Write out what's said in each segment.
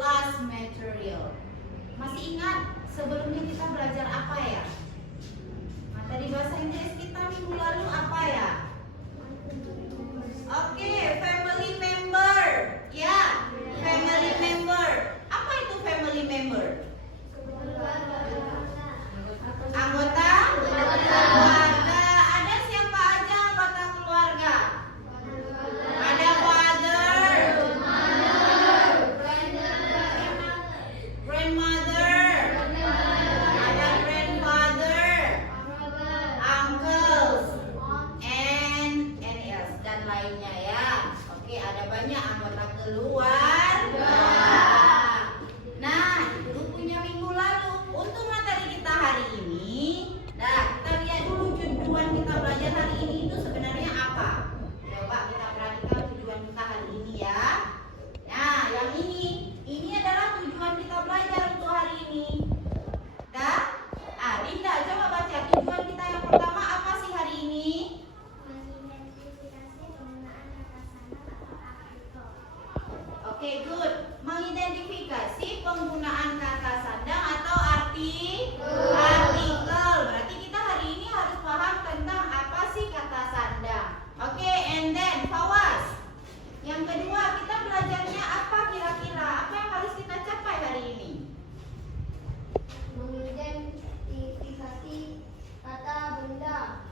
glass material. Masih ingat sebelumnya kita belajar apa ya? Materi bahasa Inggris kita minggu lalu apa ya? Oke, family member. Ya, family member. Apa itu family member? Anggota keluarga. Ada siapa aja anggota keluarga? Ada father, grandmother, ada grandfather, uncles, and else dan lainnya ya. Oke, ada banyak anggota keluarga. Nah, itu punya minggu lalu. Untuk materi kita hari ini, nah kita lihat dulu tujuan kita belajar hari ini itu sebenarnya apa. Coba kita perhatikan tujuan kita hari ini ya. Nah, yang ini adalah tujuan kita belajar untuk hari ini. Dah? Rinda, coba baca tujuan kita yang pertama apa sih hari ini? Oke, good. Mengidentifikasi penggunaan kata sandang atau artikel. Berarti kita hari ini harus paham tentang apa sih kata sandang. Oke, and then Fawas. Yang kedua, kita belajarnya apa kira-kira? Apa yang harus kita capai hari ini? Mengidentifikasi kata benda,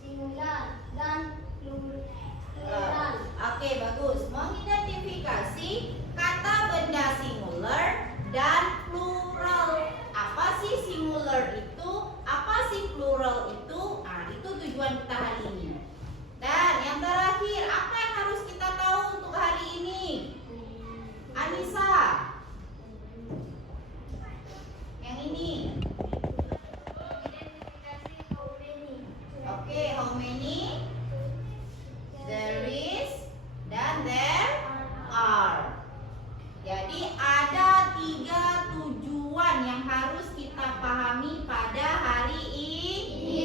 singular dan plural. Oke, bagus. Mengidentifikasi kata benda singular dan plural. Apa sih singular itu? Apa sih plural itu? Nah, itu tujuan kita hari ini. Dan yang terakhir, apa yang harus kita tahu untuk hari ini? Anissa. Yang ini. Oke, how many? There is dan there are. Jadi ada 3 tujuan yang harus kita pahami pada hari ini.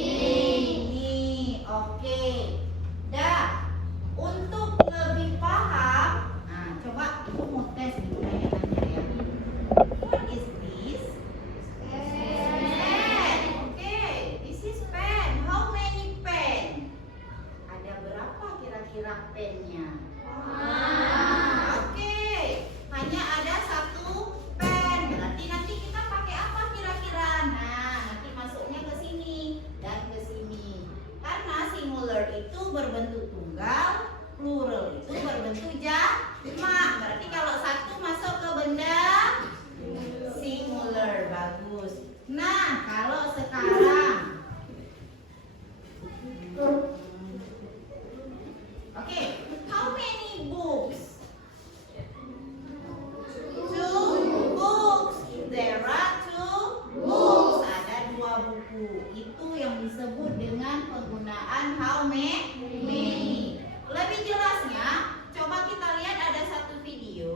Oke. Dah. Untuk lebih paham, nah coba aku mau tes dulu tanya-tanya ya. What is this? Pen. Oke, this is pen. How many pen? Ada berapa kira-kira pennya? Oke, hanya ada 1 pen. Berarti nanti kita pakai apa kira-kira? Nah, nanti masuknya ke sini dan ke sini. Karena singular itu berbentuk tunggal, plural itu berbentuk jamak. Berarti kalau satu masuk ke benda singular, bagus. Nah, kalau sekarang oke, how many books? 2 books. There are 2 books. Ada 2 buku. Itu yang disebut dengan penggunaan how many. Lebih jelasnya, coba kita lihat ada satu video.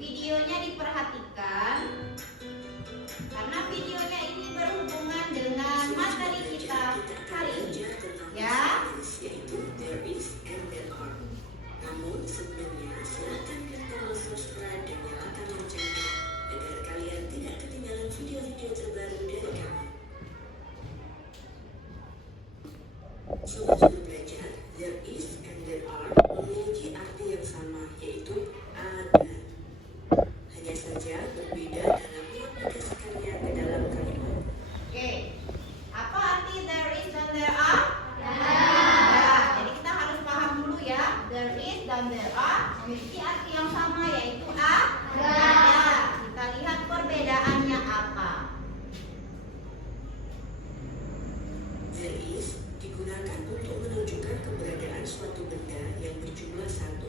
Videonya diperhatikan karena videonya ini berhubungan dengan materi kita hari ini. Ya. There is and there are. Namun sebelumnya silakan klik tombol subscribe dan nyalakan loncengnya agar kalian tidak ketinggalan video-video terbaru dari kami. Sobat belajar, there is and there are memiliki arti yang sama, yaitu ada. Hanya saja berbeda dalam mengaplikasikannya ke dalam kalimat. Oke. Apa arti there is dan there are? Jadi kita harus paham dulu ya. There is dan there are memiliki arti yang sama, yaitu ada. Kita lihat perbedaannya apa. There is digunakan untuk menunjukkan keberadaan suatu benda yang berjumlah 1.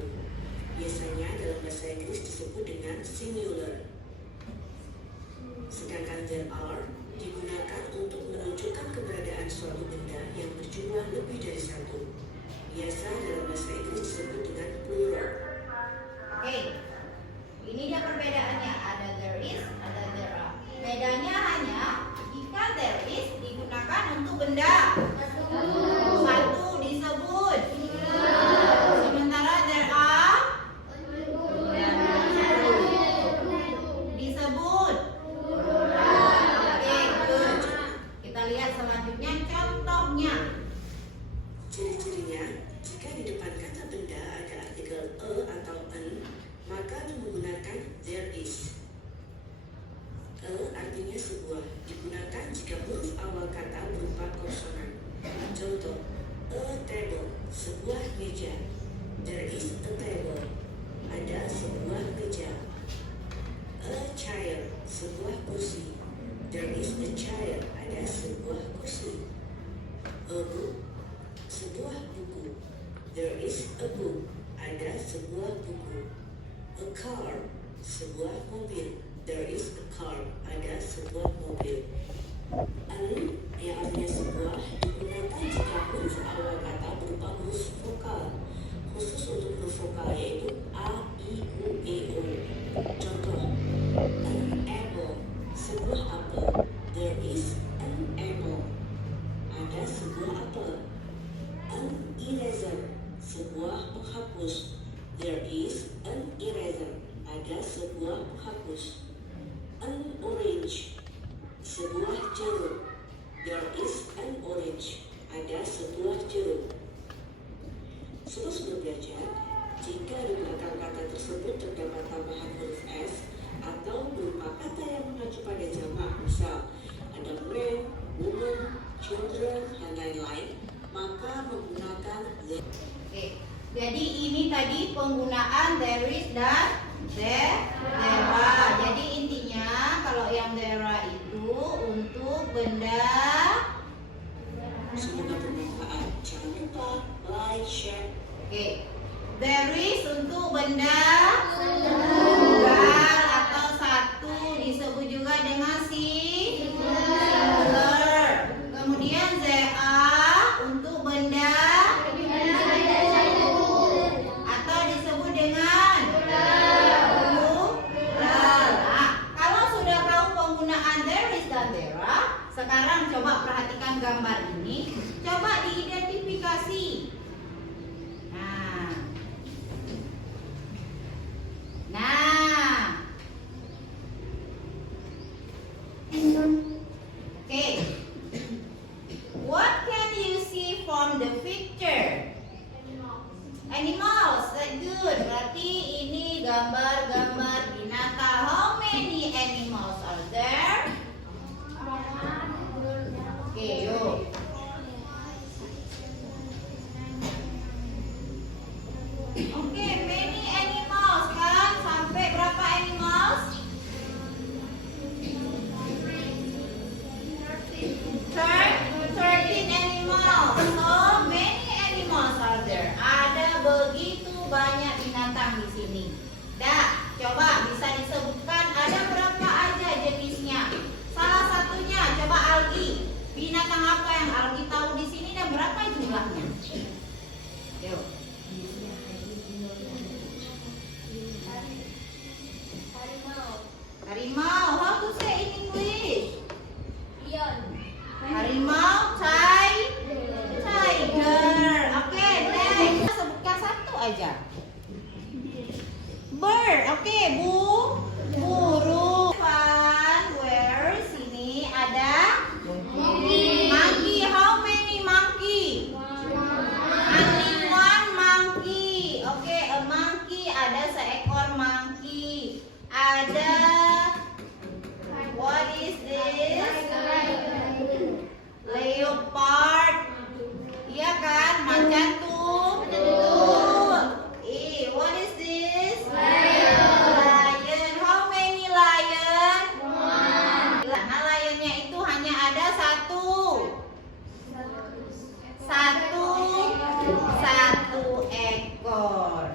Biasanya dalam bahasa Inggris disebut dengan singular. Sedangkan there are digunakan untuk menunjukkan keberadaan suatu benda yang berjumlah lebih dari 1. Biasa dalam bahasa Inggris disebut dengan plural. Oke. Ini dia perbedaannya. Ada there is, ada there are. Bedanya hanya jika there is digunakan untuk benda satu disebut, sementara there are sebuah buku. A car, sebuah mobil. There is a car, ada sebuah mobil. An yang artinya sebuah digunakan jika huruf awal kata berupa huruf vokal. Khusus untuk huruf vokal yaitu A, I, U, E, O. Contoh, an apple, sebuah apel. There is an apple, ada sebuah apel. An eraser, sebuah penghapus. There is an eraser, ada sebuah penghapus. An orange, sebuah jeruk. There is an orange, ada sebuah jeruk. Sobat belajar, jika di belakang kata tersebut terdapat tambahan huruf S atau berupa kata yang mengacu pada jamak, misal ada man, woman, children, dan lain-lain, maka menggunakan the. Oke, jadi ini tadi penggunaan there is dan there are. Jadi intinya kalau yang there are itu untuk benda. Semoga bermanfaat. Jangan lupa like, share. Oke, there is untuk benda tunggal atau satu, disebut juga dengan singular. Kemudian there are untuk benda atau disebut dengan plural. Nah, kalau sudah tahu penggunaan there is dan there are, sekarang coba perhatikan gambar ini, coba diidentifikasi. Nah, okay. What can you see from the picture? Animals. Good. Berarti ini gambar-gambar binatang. How many animals are there? Okay, yuk. Okay, many animals kan? Sampai berapa animals? 13 animals. So many animals are there. Ada begitu banyak binatang di sini. Dah, coba bisa disebutkan ada berapa aja jenisnya. Salah satunya coba algi. Binatang apa yang algi tahu di sini dan berapa jumlahnya? Yuk. Harimau, how to say in English? Harimau, tiger. Oke, next. Sebutkan satu aja. Bird, oke, burung. Where? Sini ada monkey. How many monkey? Only one monkey. Oke, a monkey, ada seekor monkey. Ada, what is this? Leopard. Iya kan? Macan tuh. What is this? Lion. How many lion? Nah, lionnya itu hanya ada satu ekor.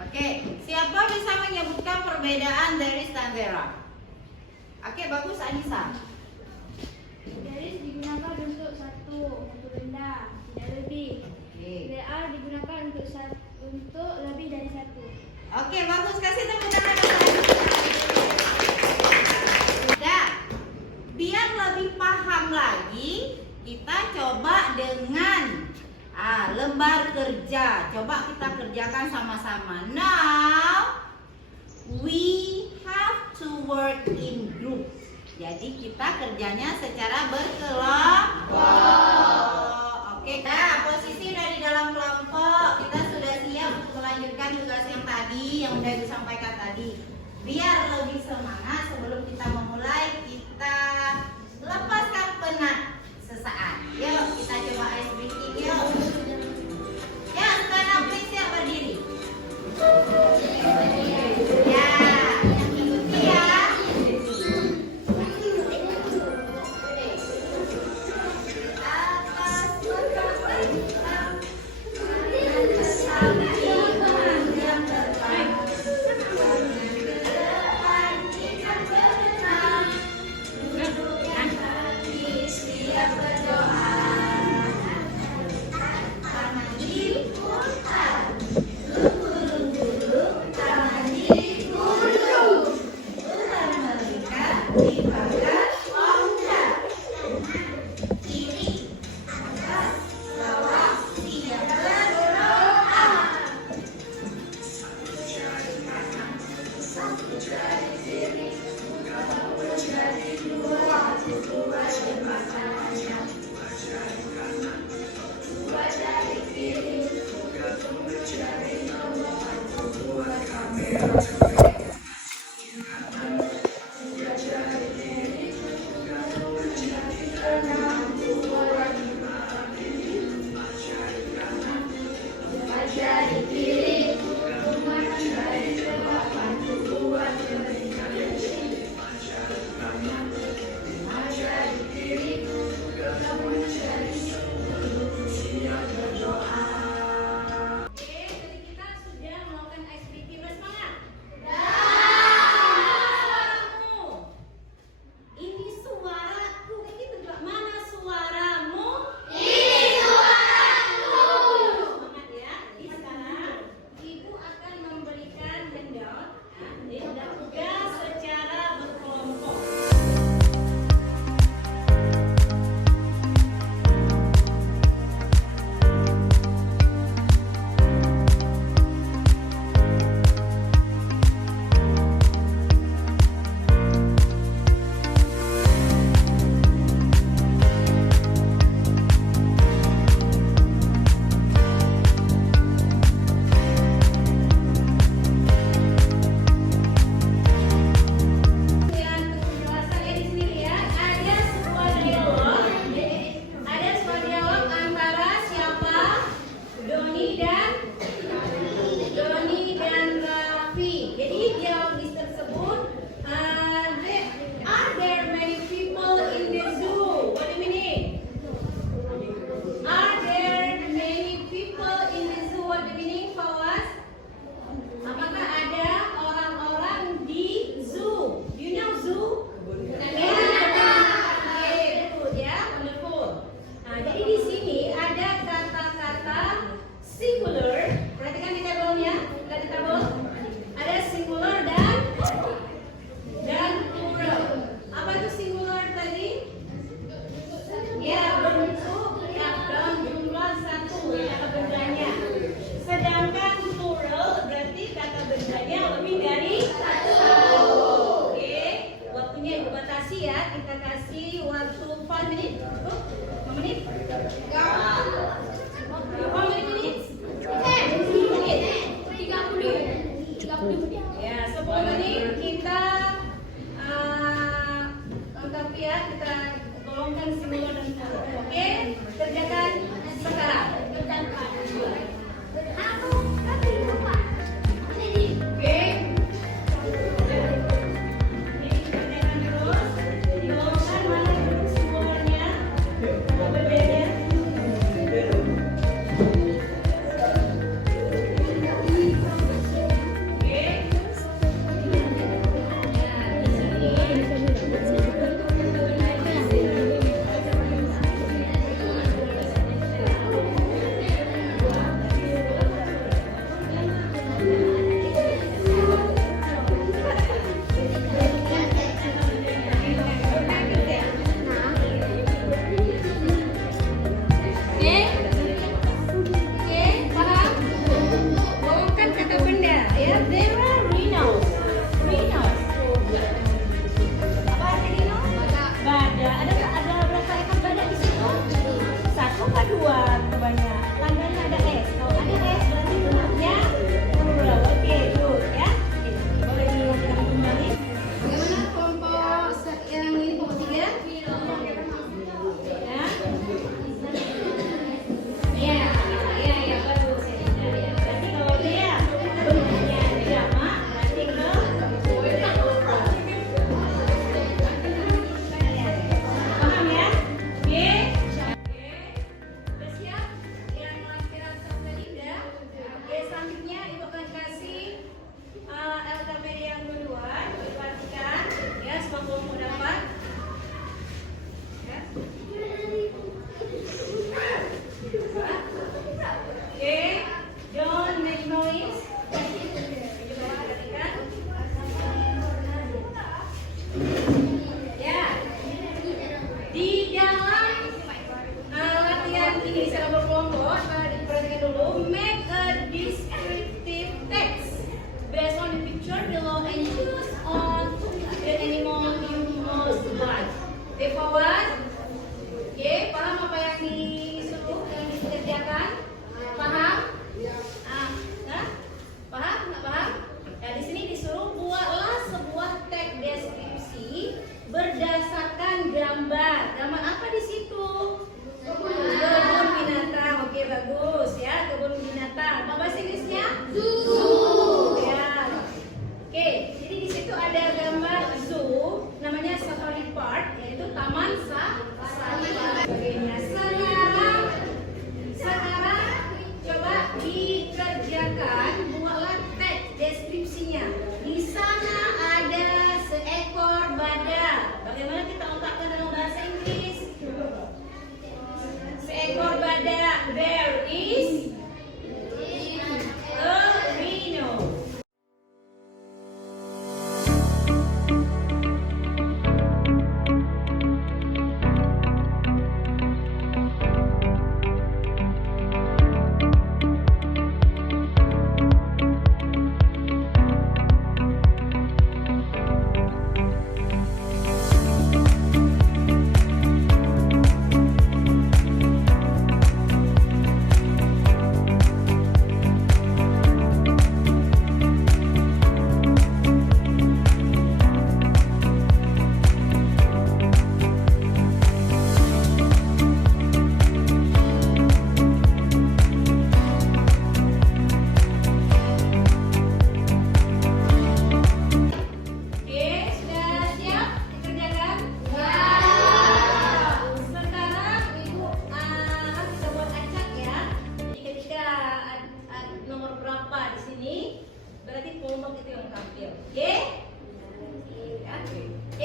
Oke, siapa bisa menyebutkan perbedaan there is dan there are? Oke, bagus Anissa. There is digunakan untuk satu benda, tidak lebih. There are digunakan untuk lebih dari satu. Oke, bagus. Kasih tepuk tangan. Nah, biar lebih paham lagi, kita coba dengan lembar kerja. Coba kita kerjakan sama-sama. Now, we have to work in group. Jadi kita kerjanya secara berkelompok. Oke, nah posisi udah di dalam kelompok. Kita sudah siap untuk melanjutkan tugas yang tadi, yang udah disampaikan tadi. Biar lebih semangat sebelum kita memulai, kita lepaskan penat sesaat. Yuk, kita coba ice breathing yuk. Ya, stand up please ya, berdiri. Ya, yang ikuti ya. Atas, Ya, 10 menit kita lengkapi ya, kita golongkan singular dan plural. Oke, kerjakan sekarang. Berdasarkan gambar. Gambar apa di situ? Kebun binatang. Oke, bagus ya. Kebun binatang. Apa bahasa Inggrisnya? Zoo. Ya. Oke, jadi di situ ada gambar zoo, namanya Safari Park, yaitu Taman Safari. Sekarang coba dikerjakan, buatlah teks deskripsinya. Di sana ada seekor badak. Bagaimana kita ungkapkan dalam bahasa Inggris? Seekor badak. There is a rhino.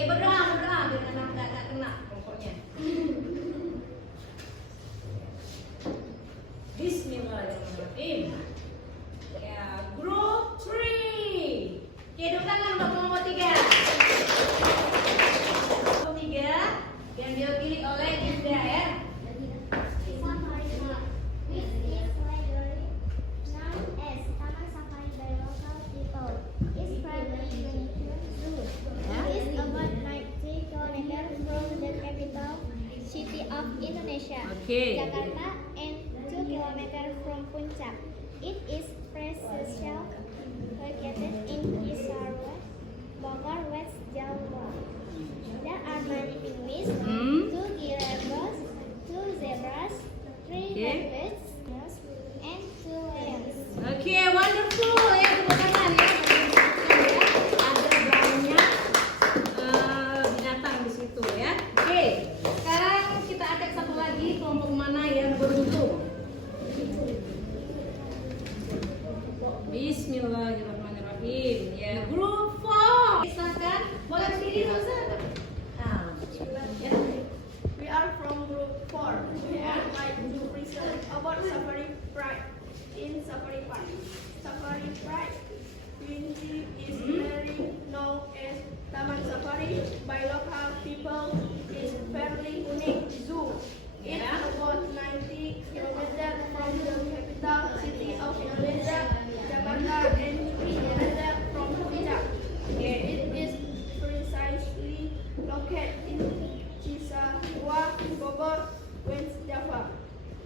Berdoa, biar anak nggak kena pokoknya. Bismillahirrahmanirrahim. Ya, group 3. Oke, dudukkanlah untuk kelompok 3. Kelompok 3 yang diwakili oleh Dinda ya. City of Indonesia, Okay. Jakarta, and 2 km from Puncak. It is precisely located in Bismillahirrahmanirrahim. Ya, grup 4. Silakan. Boleh berdiri, Ustaz. We are from group 4. We would like to present about Safari Pride in Safari Park. Safari Pride Trinity is very known as Taman Safari by local people. It's fairly unique zoo. It's about 90 kilometers from the capital city of Indonesia, Jakarta, and 3 kilometers from Puncak. It is precisely located in Cisarua, Bogor, West Java.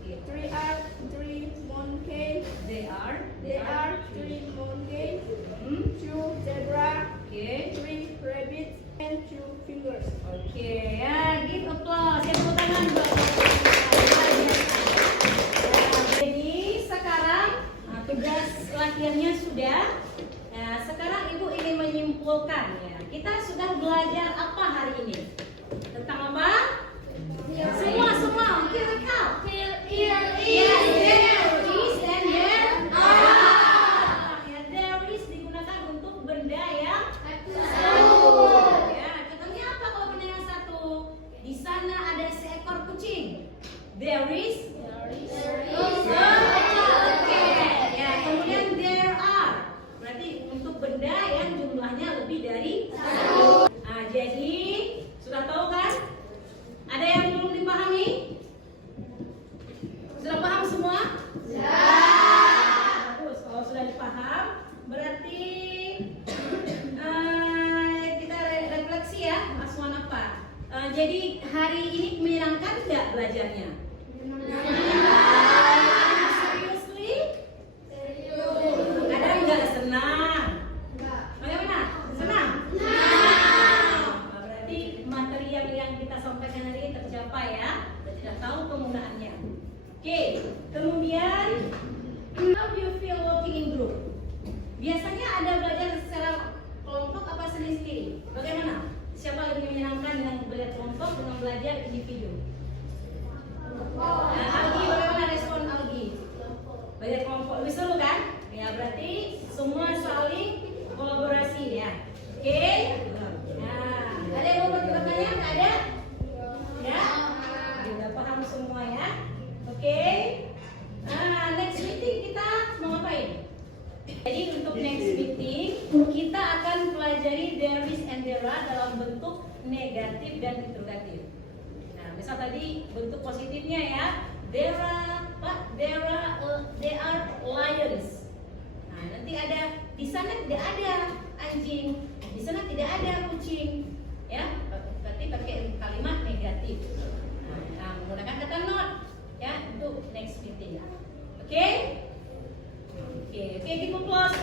There are 3 monkeys. They are. There are 3 monkeys, 2 zebra, 3 rabbits, and 2 fingers. Oke, ya, give applause. Ya, tepuk tangan buat jadi sekarang tugas latihannya sudah. Nah, sekarang Ibu ingin menyimpulkan ya. Kita sudah belajar apa hari ini? Tentang apa? Semua. Kita recap. There is digunakan untuk benda yang satu. Ya, contohnya apa kalau benda yang satu? Di sana ada seekor kucing. There is. Oke. Ya, kemudian there are. Berarti untuk benda yang jumlahnya lebih dari satu. Nah, jadi sudah tahu kan? Ada yang belum dipahami? Sudah paham semua? Bagus. Kalau sudah dipaham, berarti kita refleksi ya, Aswan apa? Jadi hari ini menyenangkan nggak belajarnya? Seriously? Ada nggak senang? Bagaimana? Senang? Berarti materi yang kita sampaikan hari ini tercapai ya. Kita sudah tahu penggunaannya. Oke, kemudian how do you feel working in group? Biasanya ada belajar secara kelompok apa sendiri-sendiri? Bagaimana? Siapa lebih menyenangkan dengan belajar kelompok dengan belajar individu? Nah, Algi, bagaimana respon Algi? Belajar kelompok lebih seru kan? Ya, berarti semua saling kolaborasi ya. Oke? Nah, ada yang mau bertanya? Nggak ada? Ya? Sudah paham semua ya? Oke? Nah, next meeting kita mau ngapain? Jadi untuk next meeting kita akan pelajari there is and there are dalam bentuk negatif dan interrogatif. Nah, misal tadi bentuk positifnya ya, there are lions. Nah, nanti ada di sana tidak ada anjing, di sana tidak ada kucing, ya. Berarti pakai kalimat negatif. Nah, menggunakan kata not ya untuk next meeting. Oke? Oke, give applause.